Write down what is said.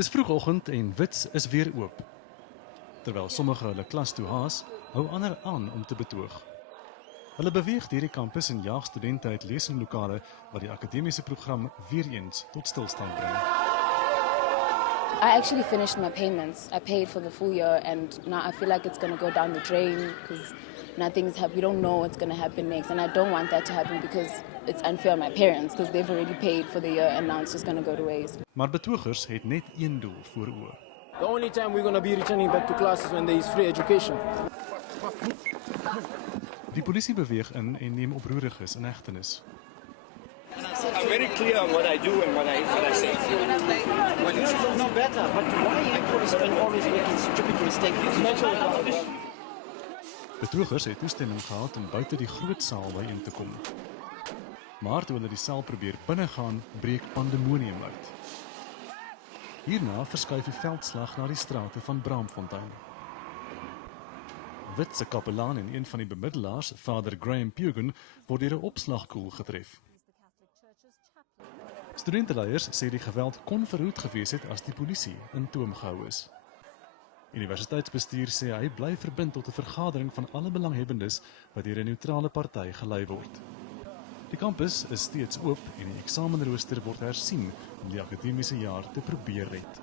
Dis vroegoggend en Wits is weer oop. Terwyl sommige hulle klas toe haas, hou ander aan om te betoog. Hulle beweeg deur die kampus en jaag studente uit lesinglokale wat die akademiese program weer eens tot stilstand bring. I actually finished my payments. I paid for the full year and now I feel like it's going to go down the drain because nothing's happened. We don't know what's going to happen next and I don't want that to happen because it's unfair on my parents because they've already paid for the year and now it's just going to go to waste. Maar betogers het net een doel voor oë. The only time we're going to be returning back to class is when there is free education. Die polisie beweeg in en neem oproeriges in hegtenis. I'm very clear on what I do and what I say. Well, you should know better, but why policemen always making stupid mistakes? Betogers het toestemming gehad om buite die groot saal byeen te kom. Maar toe hulle die saal probeer binnegaan, breek pandemonium uit. Hierna verskuif die veldslag na die strate van Braamfontein. Wit se kapelaan en een van die bemiddelaars, Vader Graham Pugan, word deur 'n opslagkoel getref. Studenteleiers sê die geweld kon verhoed gewees het as die polisie in toom gehou is. Universiteitsbestuur sê hy bly verbind tot 'n vergadering van alle belanghebbendes wat deur 'n neutrale party gelei word. Die kampus is steeds oop en die eksamenrooster word hersien om die akademiese jaar te probeer red.